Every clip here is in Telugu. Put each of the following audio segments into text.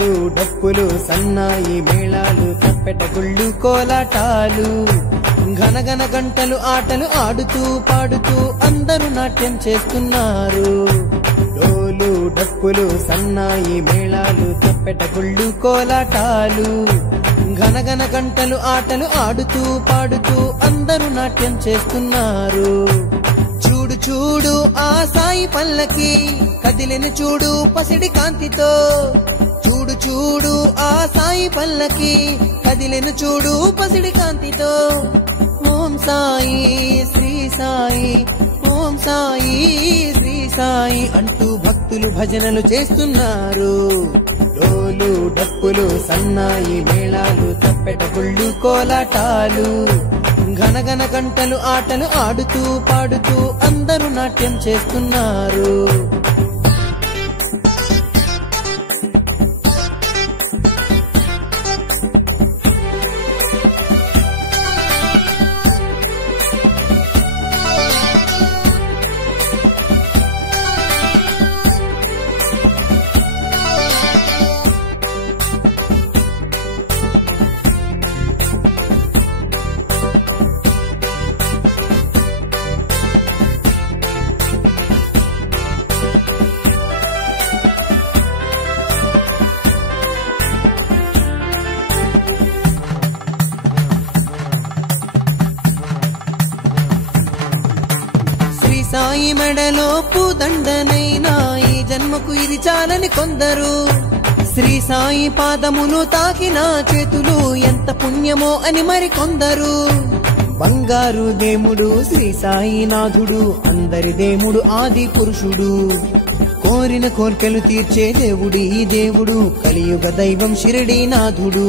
డోలు డప్పులు సన్నాయి మేళాలు తప్పెట గుళ్ళు కోలాటాలు ఘనఘన గంటలు ఆటలు ఆడుతూ పాడుతూ అందరూ నాట్యం చేస్తున్నారు. డోలు డప్పులు సన్నాయి మేళాలు తప్పెట గుళ్ళు కోలాటాలు ఘనఘన గంటలు ఆటలు ఆడుతూ పాడుతూ అందరూ నాట్యం చేస్తున్నారు. చూడు చూడు ఆ సాయి పల్లకి కదిలిన చూడు పసిడి కాంతితో. చూడు చూడు ఆ సాయి పల్లకి కదిలిన చూడు పసిడి కాంతితో. ఓం సాయి శ్రీ సాయి, ఓం సాయి శ్రీ సాయి అంటూ భక్తులు భజనలు చేస్తున్నారు. డోలు డప్పులు సన్నాయి మేళాలు తప్పెట గుళ్ళు కోలాటాలు ఘనఘన గంటలు ఆటలు ఆడుతూ పాడుతూ అందరూ నాట్యం చేస్తున్నారు. సాయి మెడలో పూదండనైనా ఈ జన్మకు ఇది చాలని కొందరు. శ్రీ సాయి పాదమును తాకిన చేతులు ఎంత పుణ్యమో అని మరికొందరు. బంగారు దేముడు శ్రీ సాయి నాథుడు అందరి దేముడు ఆది పురుషుడు. కోరిన కోర్కెలు తీర్చే దేవుడి దేవుడు కలియుగ దైవం షిరిడి నాథుడు.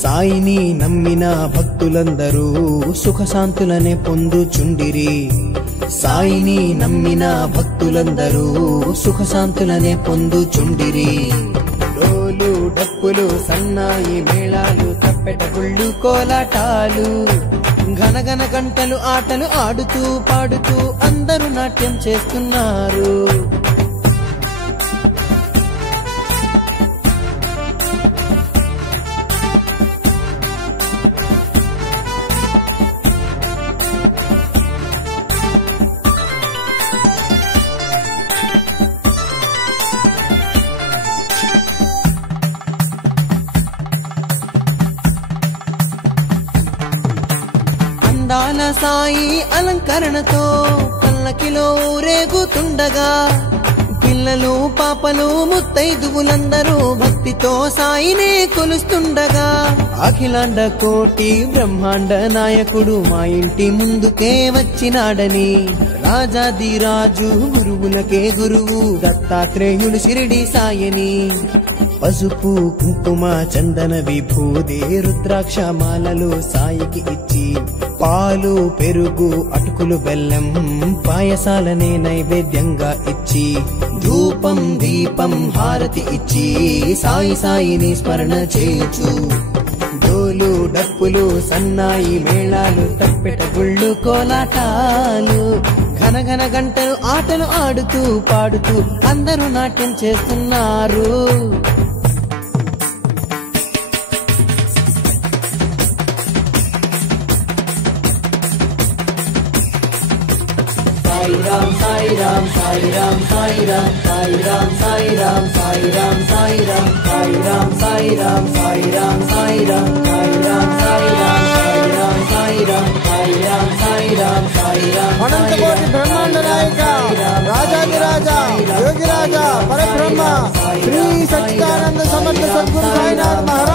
సాయిని నమ్మిన భక్తులందరూ సుఖశాంతులనే పొందుచుండిరి. సాయిని నమ్మిన భక్తులందరూ సుఖశాంతులనే పొందుచుండిరి. డోలు డప్పులు సన్నాయి మేళాలు తప్పెట గుళ్ళు కోలాటాలు ఘనఘన గంటలు ఆటలు ఆడుతూ పాడుతూ అందరూ నాట్యం చేస్తున్నారు. అందాల సాయి అలంకరణతో పల్లకిలో ఊరేగుతుండగా పిల్లలు పాపలు ముత్తైదువులందరూ భక్తితో సాయినే కొలుస్తుండగా అఖిలాండ కోటి బ్రహ్మాండ నాయకుడు మా ఇంటి ముందుకే వచ్చినాడని రాజాది రాజు గురువులకే గురువు దత్తాత్రేయుడు షిరిడి సాయని. పసుపు కుంకుమ చందన విభూది రుద్రాక్ష మాలలు సాయికి ఇచ్చి పాలు పెరుగు అటుకులు బెల్లం పాయసాలనే నైవేద్యంగా ఇచ్చి ధూపం దీపం హారతి ఇచ్చి సాయి సాయిని స్మరణ చేయొచ్చు. డోలు డప్పులు సన్నాయి మేళాలు తప్పెట గుళ్ళు కోలాటాలు ఘనఘన గంటలు ఆటలు ఆడుతూ పాడుతూ అందరూ నాట్యం చేస్తున్నారు. Sai Ram Sai Ram Sai Ram Sai Ram Sai Ram Sai Ram Sai Ram Sai Ram Sai Ram Sai Ram Sai Ram Sai Ram Sai Ram Sai Ram Sai Ram Sai Ram Sai Ram Sai Ram అనంతకోటి బ్రహ్మాండ నాయక రాజాదిరాజ యోగిరాజ పరబ్రహ్మ శ్రీ సచ్చిదానంద సమర్థ సద్గురు సాయినాథ్ మహారాజ్